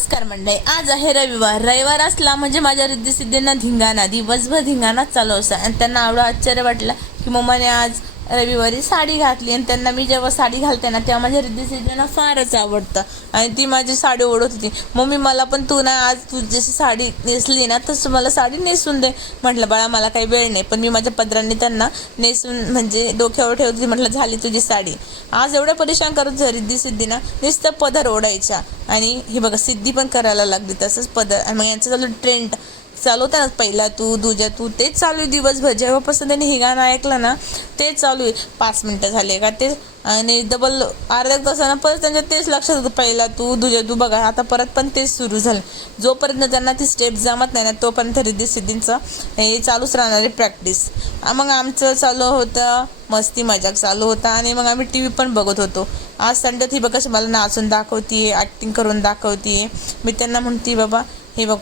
नमस्कार मंडळी, आज आहे रविवार. रविवार असला म्हणजे माझ्या रिद्धी-सिद्धींना धिंगाणा, दिवसभर धिंगाणाच चालू असतो. आणि त्यांना एवढं आश्चर्य वाटलं की मम्माने आज रविवारी साडी घातली. आणि त्यांना मी जेव्हा साडी घालते ना तेव्हा माझ्या रिद्धी-सिद्धींना फारच आवडतं. आणि ती माझी साडी ओढत होती, मम्मी मला पण तू ना आज तू जशी साडी नेसली ना तसं मला साडी नेसून दे. म्हटलं बाळा मला काही वेळ नाही, पण मी माझ्या पदरांनी त्यांना नेसून म्हणजे डोक्यावर ठेवते. म्हटलं झाली तुझी साडी. आज एवढं परेशान करत रिद्धी-सिद्धींना नुसतं पदर ओढायच्या. आणि हे बघा सिद्धी पण करायला लागली तसंच पदर. आणि मग यांचं चालू ट्रेंड चालू होता ना, पहिला तू दुजा तू, तेच चालू आहे दिवसभर. जेव्हापासून त्यांनी हे गाणं ऐकलं ना तेच चालू आहे. 5 मिनटं झाले का ते, आणि डबल अर्ध्या तासानं परत त्यांच्या तेच लक्षात होतं, पहिला तू दुजा तू. बघा आता परत पण तेच सुरू झालं. जोपर्यंत त्यांना ती स्टेप जमत नाही ना तोपर्यंत रिद्धी-सिद्धींचं हे चालूच राहणार आहे प्रॅक्टिस. मग आमचं चालू होतं मस्ती मजाक चालू होता. आणि मग आम्ही टी व्ही पण बघत होतो. आज संडे ही बघा मला नाचून दाखवते, ॲक्टिंग करून दाखवते. मी त्यांना म्हणते बाबा हे बघ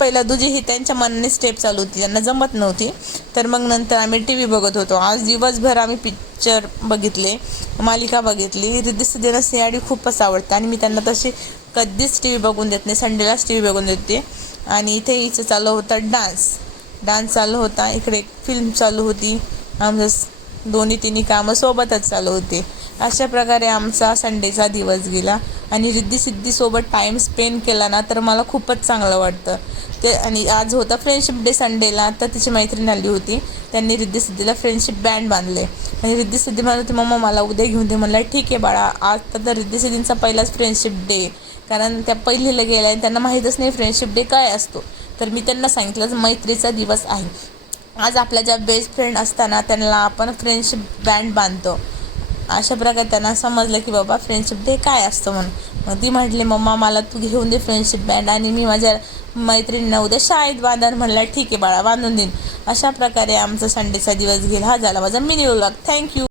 पहिला दुजी ही त्यांच्या मनाने स्टेप चालू होती, त्यांना जमत नव्हती. तर मग नंतर आम्ही टी व्ही बघत होतो. आज दिवसभर आम्ही पिक्चर बघितले, मालिका बघितली. रिद्धी-सिद्धींना सीआयडी खूपच आवडतं आणि मी त्यांना तशी कधीच टी व्ही बघून देत नाही, संडेलाच टी व्ही बघून देते. आणि इथे हिचं चालू होतं डान्स चालू होता. इकडे एक फिल्म चालू होती. आमचं दोन्ही तिन्ही कामं सोबतच चालू होते. अशा प्रकारे आमचा संडेचा दिवस गेला. आणि रिद्धी-सिद्धीसोबत टाईम स्पेंड केला ना तर मला खूपच चांगलं वाटतं ते. आणि आज होता फ्रेंडशिप डे संडेला, तर तिची मैत्रीण आली होती. त्यांनी रिद्धी-सिद्धीला फ्रेंडशिप बँड बांधले. आणि रिद्धी-सिद्धी म्हणत होती मम्मा मला उद्या घेऊन दे. म्हणलं ठीक आहे बाळा. आज तर रिद्धी-सिद्धींचा पहिलाच फ्रेंडशिप डे, कारण त्या पहिलीला गेल्या आणि त्यांना माहीतच नाही फ्रेंडशिप डे काय असतो. तर मी त्यांना सांगितलं मैत्रीचा दिवस आहे. आज आपल्या ज्या बेस्ट फ्रेंड असताना त्यांना आपण फ्रेंडशिप बँड बांधतो. अशा प्रकारे त्यांना समजलं की बाबा फ्रेंडशिप डे काय असतं म्हणून. मग ती म्हटली मम्मा मला तू घेऊन दे फ्रेंडशिप बँड, आणि मी माझ्या मैत्रिणींना उद्या शाळेत बांधणार. म्हणलं ठीक आहे बाळा बांधून देईन. अशा प्रकारे आमचा संडेचा दिवस गेला. हा झाला माझा मिनी व्लॉग. थँक्यू.